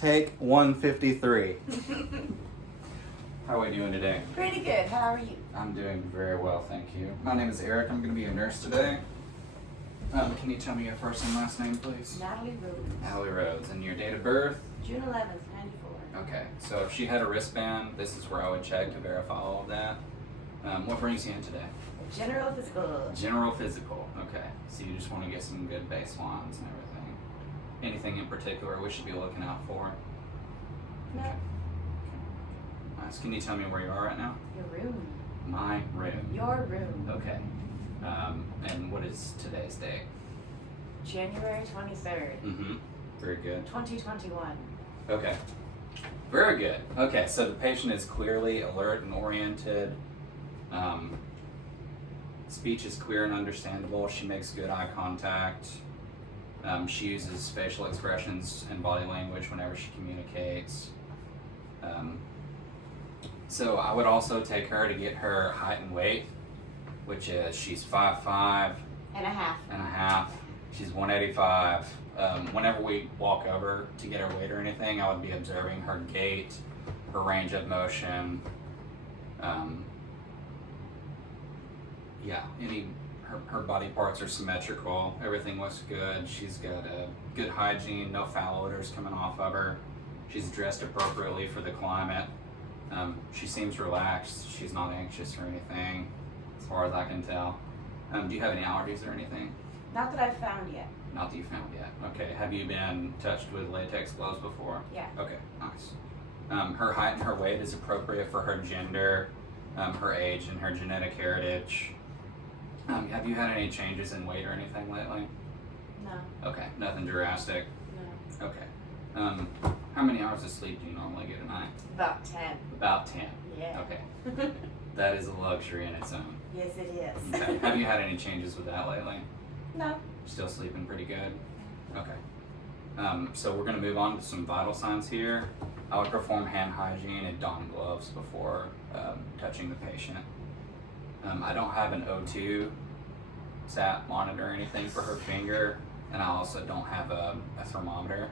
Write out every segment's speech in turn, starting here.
Take 153. How are we doing today? Pretty good. How are you? I'm doing very well, thank you. My name is Eric. I'm going to be your nurse today. Can you tell me your first and last name, please? Natalie Rhodes. Natalie Rhodes. And your date of birth? June 11th, 94. Okay, so if she had a wristband, this is where I would check to verify all of that. What brings you in today? General physical. General physical. Okay, so you just want to get some good baselines and everything. Anything in particular we should be looking out for? No. Okay. Nice. Can you tell me where you are right now? Your room. My room. Your room. Okay. And what is today's date? January 23rd, Mm-hmm. Very good. 2021. Okay. Very good. Okay, so the patient is clearly alert and oriented. Speech is clear and understandable. She makes good eye contact. She uses facial expressions and body language whenever she communicates. So I would also take her to get her height and weight, which is she's 5'5" And a half. and a half. She's 185. Whenever we walk over to get her weight or anything, I would be observing her gait, her range of motion. Her body parts are symmetrical. Everything looks good. She's got a good hygiene, no foul odors coming off of her. She's dressed appropriately for the climate. She seems relaxed. She's not anxious or anything, as far as I can tell. Do you have any allergies or anything? Not that I've found yet. Not that you found yet. Okay. Have you been touched with latex gloves before? Yeah. Okay. Nice. Her height and her weight is appropriate for her gender, her age, and her genetic heritage. Have you had any changes in weight or anything lately? No. Okay. Nothing drastic. No. Okay. How many hours of sleep do you normally get a night? About 10. About 10. Yeah. Okay. That is a luxury in its own. Yes, it is. Okay. Have you had any changes with that lately? No. Still sleeping pretty good? Okay. So we're going to move on to some vital signs here. I would perform hand hygiene and don gloves before touching the patient. I don't have an O2 sat monitor or anything for her finger, and I also don't have a thermometer.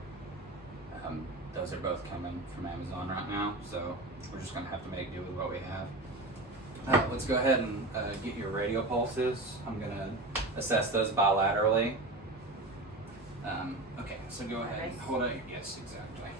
Those are both coming from Amazon right now, so we're just going to have to make do with what we have. Let's go ahead and get your radial pulses. I'm going to assess those bilaterally. Okay, so go ahead and hold out your, yes, exactly.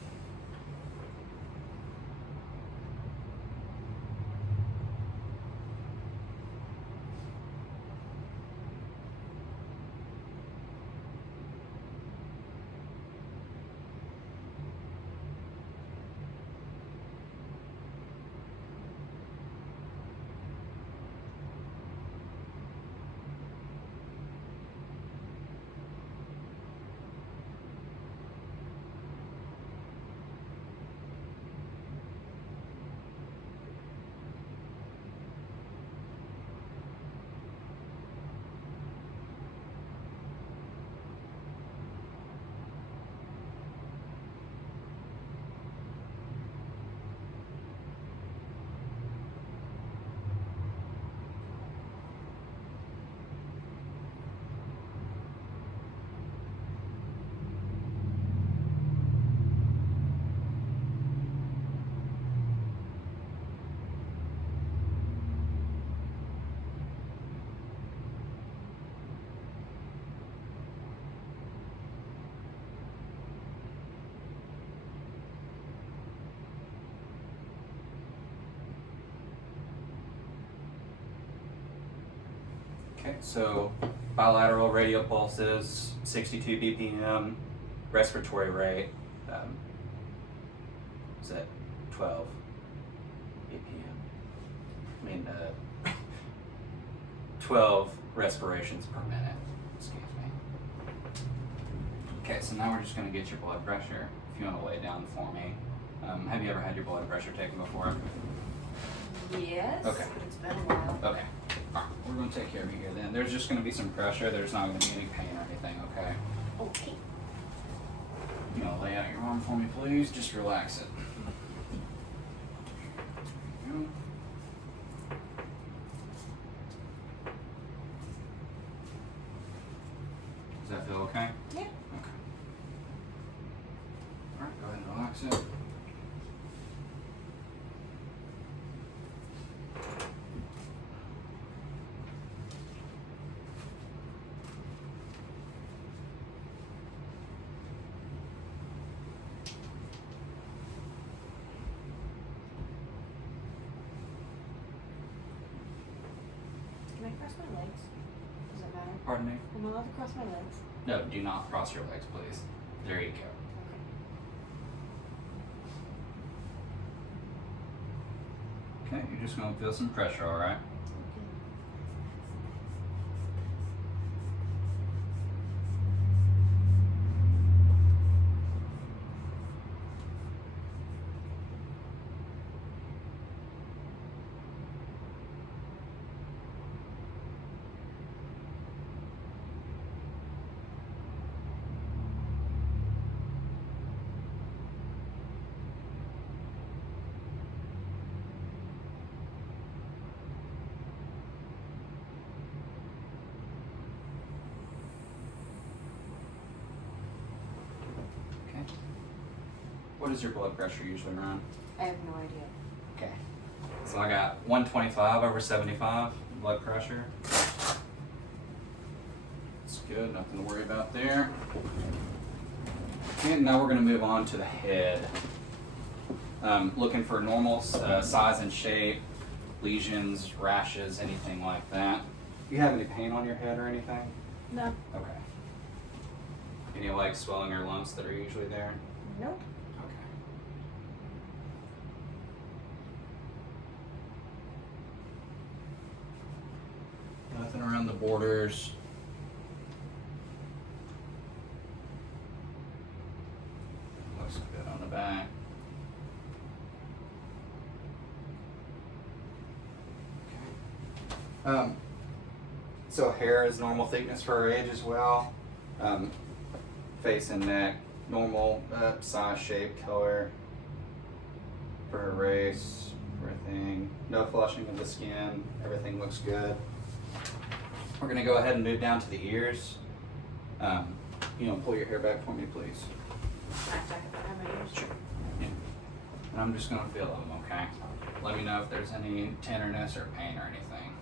Okay, so bilateral radial pulses, 62 BPM, respiratory rate, is that 12 BPM? I mean, 12 respirations per minute, excuse me. Okay, so now we're just gonna get your blood pressure, if you wanna lay down for me. Have you ever had your blood pressure taken before? Yes. Okay. But it's been a while. Okay. Alright, we're going to take care of you here then. There's just going to be some pressure. There's not going to be any pain or anything, okay? Okay. You want to lay out your arm for me, please? Just relax it. There you go. Does that feel okay? Yeah. Okay. Alright, go ahead and relax. relax it. Can I cross my legs? Does it matter? Pardon me? Am I allowed to cross my legs? No, do not cross your legs, please. There you go. Okay, you're just gonna feel some pressure, all right? Okay. What is your blood pressure usually around? I have no idea. Okay. So I got 125/75 blood pressure. It's good, nothing to worry about there. And now we're going to move on to the head. Looking for normal size and shape, lesions, rashes, anything like that. Do you have any pain on your head or anything? No. Okay. Any like swelling or lumps that are usually there? Nope. Okay. Nothing around the borders. Looks good on the back. Okay. So hair is normal thickness for her age as well. Face and neck, normal size, shape, color for her race, everything. No flushing of the skin. Everything looks good. We're gonna go ahead and move down to the ears. Pull your hair back for me, please. Can I check if I have my ears? Sure. Yeah. And I'm just gonna feel them, okay? Let me know if there's any tenderness or pain or anything.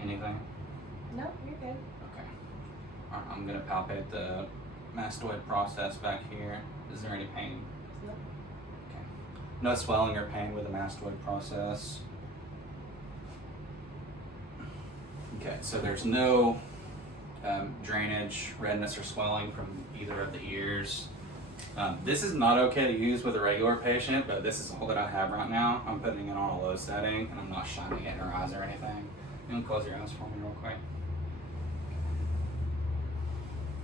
Anything? No, you're good. Okay. Alright, I'm gonna palpate the mastoid process back here. Is there any pain? Nope. Okay. No swelling or pain with the mastoid process. Okay, so there's no drainage, redness, or swelling from either of the ears. This is not okay to use with a regular patient, but this is all that I have right now. I'm putting it on a low setting, and I'm not shining it in her eyes or anything. You can close your eyes for me real quick.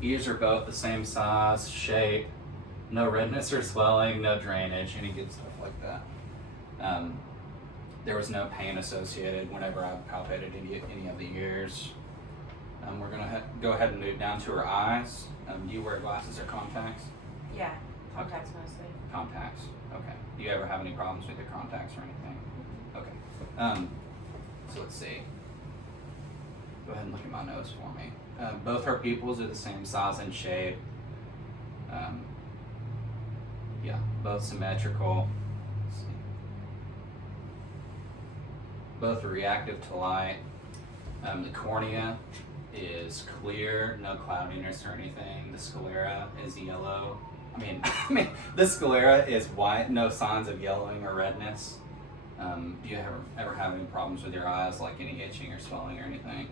Ears are both the same size, shape, no redness or swelling, no drainage, any good stuff like that. There was no pain associated whenever I palpated any of the ears. We're gonna go ahead and move down to her eyes. Do you wear glasses or contacts? Yeah. Contacts mostly. Contacts, okay. Do you ever have any problems with your contacts or anything? Okay. So let's see. Go ahead and look at my nose for me. Both her pupils are the same size and shape. Yeah, both symmetrical. Let's see. Both are reactive to light. The cornea is clear, no cloudiness or anything. The sclera is yellow. I mean, the sclera is white, no signs of yellowing or redness. Do you ever have any problems with your eyes, like any itching or swelling or anything?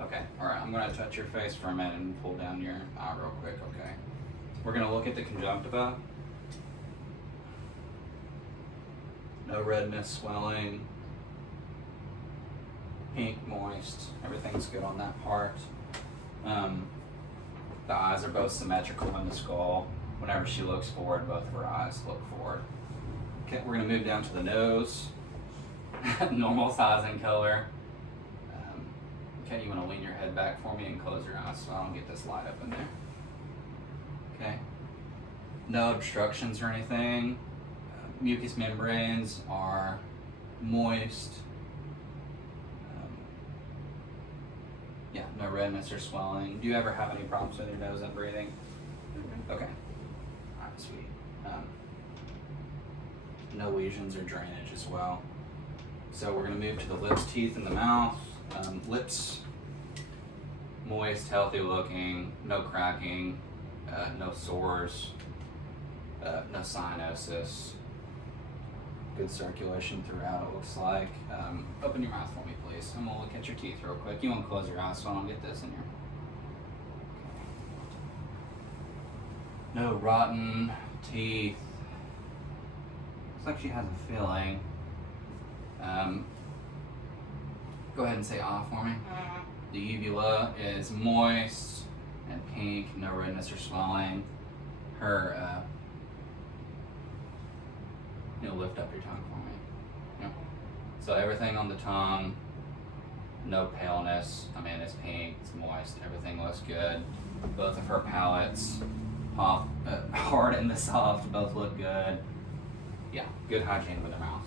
Okay, alright, I'm gonna touch your face for a minute and pull down your eye real quick, okay? We're gonna look at the conjunctiva. No redness, swelling, pink, moist, everything's good on that part. The eyes are both symmetrical in the skull. Whenever she looks forward, both of her eyes look forward. Okay, we're gonna move down to the nose. Normal size and color. Okay, you wanna lean your head back for me and close your eyes so I don't get this light up in there. Okay. No obstructions or anything. Mucous membranes are moist. Yeah, no redness or swelling. Do you ever have any problems with your nose and breathing? Okay. Alright, sweet. No lesions or drainage as well. So we're going to move to the lips, teeth, and the mouth. Lips, moist, healthy looking, no cracking, no sores, no cyanosis. Good circulation throughout, it looks like. Open your mouth for me, please. I'm gonna look at your teeth real quick. You want to close your eyes so I don't get this in here. No rotten teeth. Looks like she has a filling. Go ahead and say ah for me. The uvula is moist and pink, no redness or swelling. Her, lift up your tongue for me. Yep. So everything on the tongue, no paleness. I mean, it's pink, it's moist, everything looks good. Both of her palates, hard and the soft, both look good. Yeah, good hygiene with her mouth.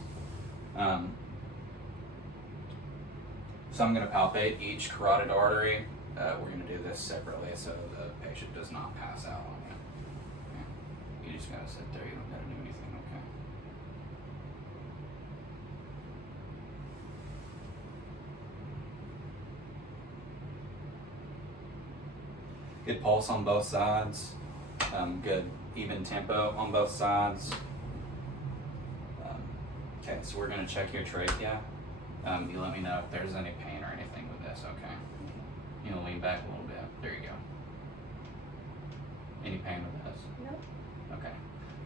So I'm going to palpate each carotid artery. We're going to do this separately so the patient does not pass out on you. Yeah. You just got to sit there. You don't got to do anything, okay? Good pulse on both sides. Good even tempo on both sides. Okay, so we're going to check your trachea. You let me know if there's any pain or anything with this, okay? You know, lean back a little bit. There you go. Any pain with this? No. Okay.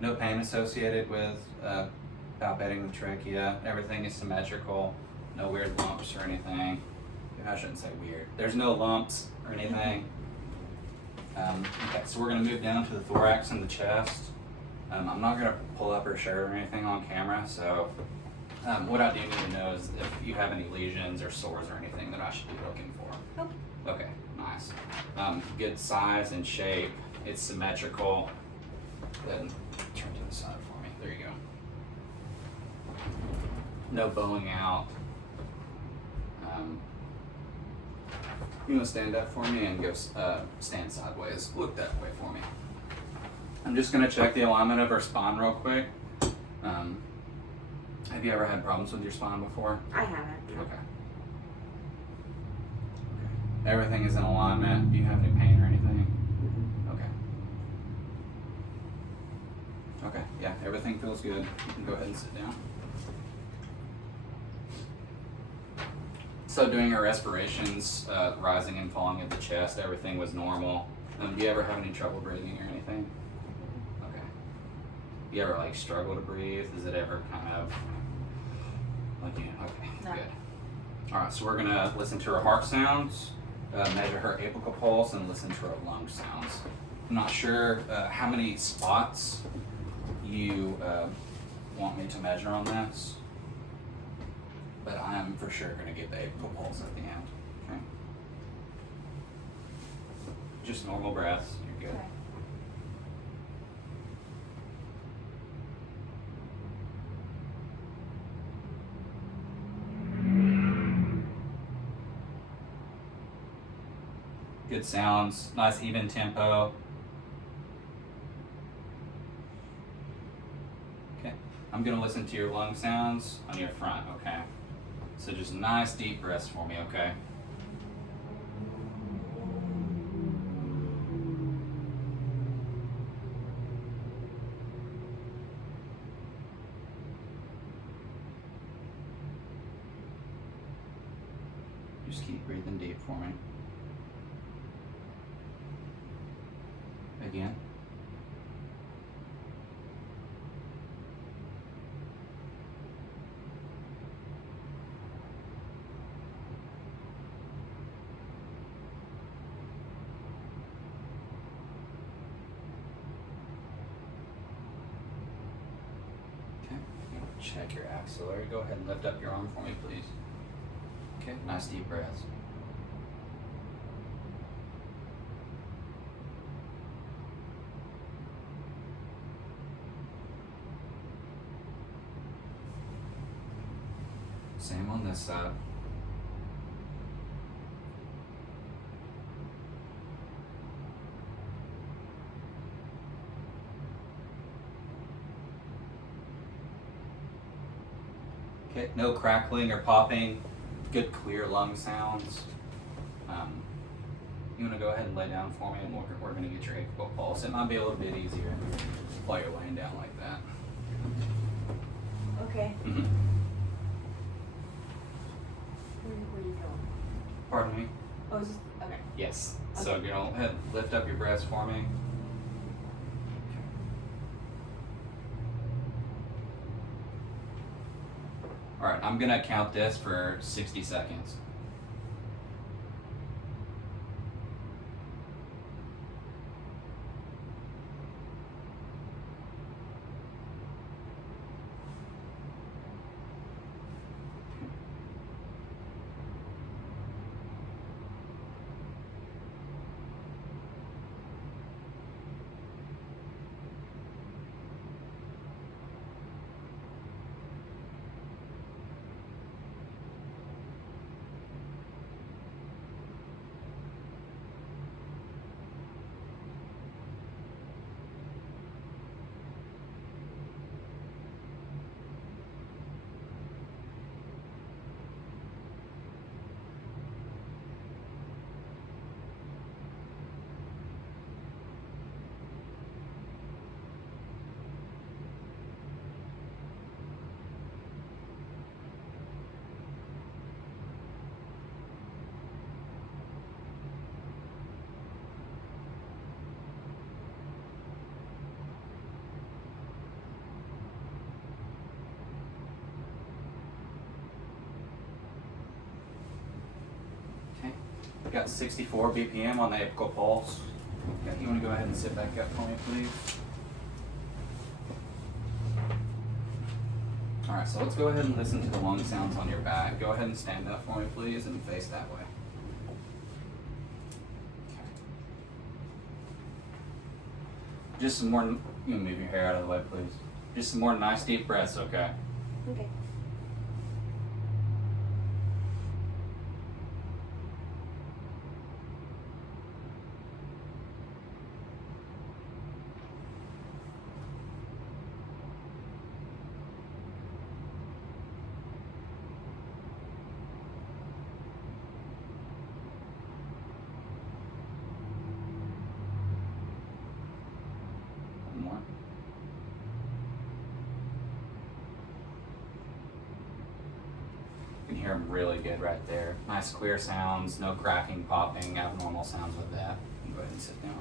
No pain associated with palpating the trachea. Everything is symmetrical. No weird lumps or anything. I shouldn't say weird. There's no lumps or anything. Okay, so we're going to move down to the thorax and the chest. I'm not going to pull up her shirt or anything on camera, so what I do need to know is if you have any lesions or sores or anything that I should be looking for. Nope. Okay, nice. Good size and shape. It's symmetrical. Go ahead and turn to the side for me. There you go. No bowing out. You want to stand up for me and go stand sideways. Look that way for me. I'm just going to check the alignment of her spine real quick. Have you ever had problems with your spine before? I haven't. No. Okay. Everything is in alignment. Do you have any pain or anything? Okay. Okay, yeah, everything feels good. You can go ahead and sit down. So doing her respirations, rising and falling of the chest, everything was normal. Do you ever have any trouble breathing or anything? Okay. You ever struggle to breathe? Is it ever kind of okay, No. good. All right, so we're gonna listen to her heart sounds, measure her apical pulse, and listen to her lung sounds. I'm not sure how many spots you want me to measure on this, but I am for sure gonna get the apical pulse at the end. Okay. Just normal breaths. You're good. Okay. Good sounds, nice even tempo. Okay, I'm gonna listen to your lung sounds on your front, okay? So just nice deep breaths for me, okay? Just keep breathing deep for me. Again. Okay, check your axillary. Go ahead and lift up your arm for me, please. Okay, nice deep breaths. Same on this side. Okay, no crackling or popping. Good clear lung sounds. You want to go ahead and lay down for me, and we're going to get your apical pulse. It might be a little bit easier while you're laying down like that. Okay. Mm-hmm. Where are you going? Pardon me? Oh, is this, okay. Yes. So Okay. you know, head, lift up your breast for me. All right, I'm gonna count this for 60 seconds. Okay. We've got 64 BPM on the apical pulse. Okay, you want to go ahead and sit back up for me, please? All right, so let's go ahead and listen to the lung sounds on your back. Go ahead and stand up for me, please, and face that way. Okay. Just some more, you can move your hair out of the way, please. Just some more nice deep breaths, okay? Okay. One more. You can hear them really good right there. Nice clear sounds, no cracking, popping, abnormal sounds with that. You can go ahead and sit down.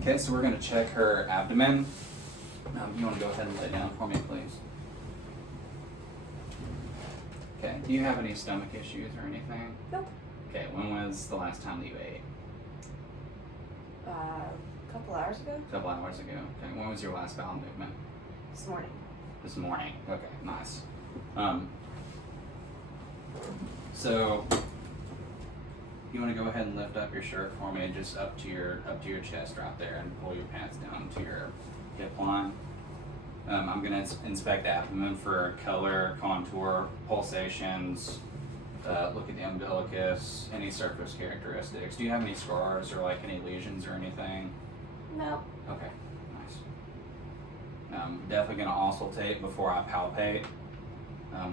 Okay, so we're going to check her abdomen. You want to go ahead and lay down for me, please? Okay, do you have any stomach issues or anything? Nope. Okay, when was the last time that you ate? A couple hours ago? A couple hours ago. Okay, when was your last bowel movement? This morning. This morning. Okay, nice. So you want to go ahead and lift up your shirt for me, just up to your chest right there, and pull your pants down to your hip line. I'm going to inspect the abdomen for color, contour, pulsations. Look at the umbilicus, any surface characteristics. Do you have any scars or like any lesions or anything? No. Okay, nice. Definitely going to auscultate before I palpate.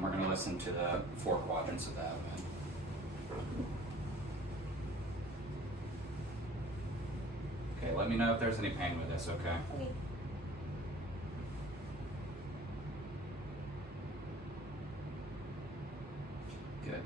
We're going to listen to the 4 quadrants of the abdomen. Okay, let me know if there's any pain with this, okay? Okay. Good.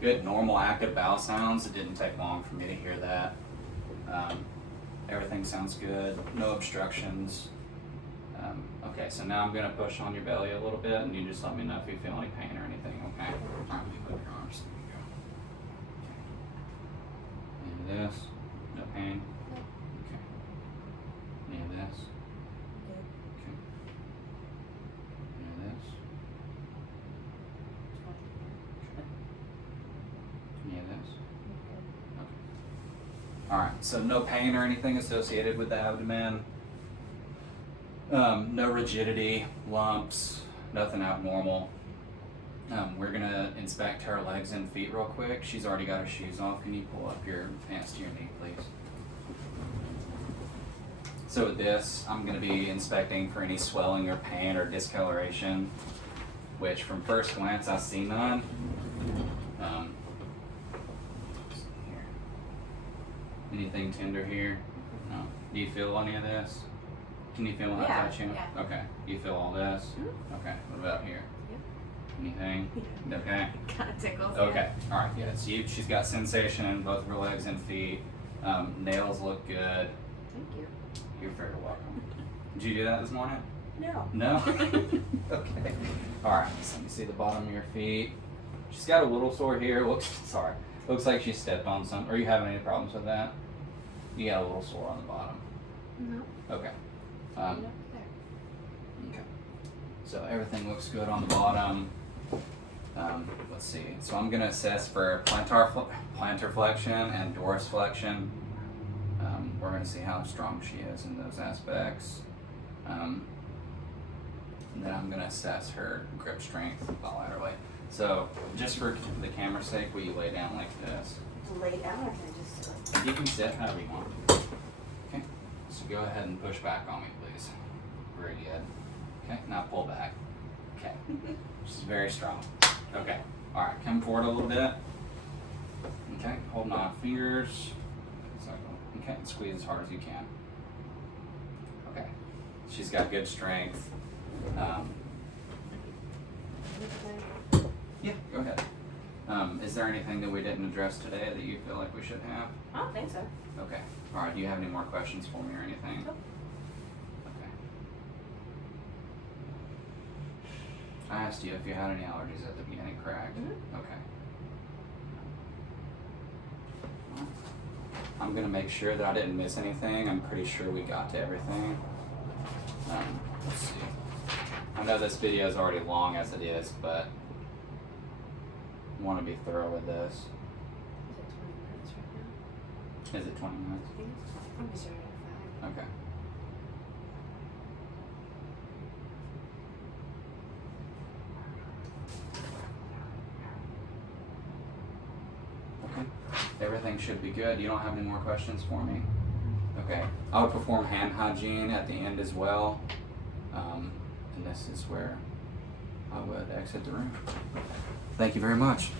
Good, normal active bowel sounds. It didn't take long for me to hear that. Everything sounds good, no obstructions. Okay, so now I'm gonna push on your belly a little bit, and you just let me know if you feel any pain or anything, okay? All right, let me move your arms. There you go. Okay. Any of this? No pain? Nope. Okay. Any of this? Good. Okay. Any of this? Okay. Any of this? Good. Okay. Alright, so no pain or anything associated with the abdomen. No rigidity, lumps, nothing abnormal. We're gonna inspect her legs and feet real quick. She's already got her shoes off. Can you pull up your pants to your knee, please? So with this, I'm gonna be inspecting for any swelling or pain or discoloration, which from first glance I see none. Here. Anything tender here? No. Do you feel any of this? Can you feel when I Yeah, touch you? yeah. Okay. You feel all this? Mhm. Okay. What about here? Yep. Anything? Yeah. Okay. Kind of tickles. Okay. All right. Yeah. So she's got sensation in both of her legs and feet. Nails look good. Thank you. You're very welcome. Did you do that this morning? No. No? Okay. Alright, so let me see the bottom of your feet. She's got a little sore here. Looks like she stepped on some. Are you having any problems with that? You got a little sore on the bottom. No. Okay. Right up there. Okay. So everything looks good on the bottom. Let's see. So I'm going to assess for plantar flexion and dorsiflexion. We're going to see how strong she is in those aspects. And then I'm going to assess her grip strength bilaterally. So just for the camera's sake, will you lay down like this? Lay down or can I just sit? You can sit however you want. Okay, so go ahead and push back on me, please. Very good. Okay, now pull back. Okay, she's very strong. Okay, all right, come forward a little bit. Okay, hold my fingers. Okay, and squeeze as hard as you can. Okay, she's got good strength. Yeah, go ahead. Is there anything that we didn't address today that you feel like we should have? I don't think so. Okay. All right. Do you have any more questions for me or anything? Nope. Okay. I asked you if you had any allergies at the beginning, correct? Mhm. Okay. Well, I'm gonna make sure that I didn't miss anything. I'm pretty sure we got to everything. Let's see. I know this video is already long as it is, but I want to be thorough with this. Is it 20 minutes right now? Is it 20 minutes? I think it's right at 5. Okay. Okay. Everything should be good. You don't have any more questions for me? Okay. I would perform hand hygiene at the end as well. And this is where I would exit the room. Thank you very much.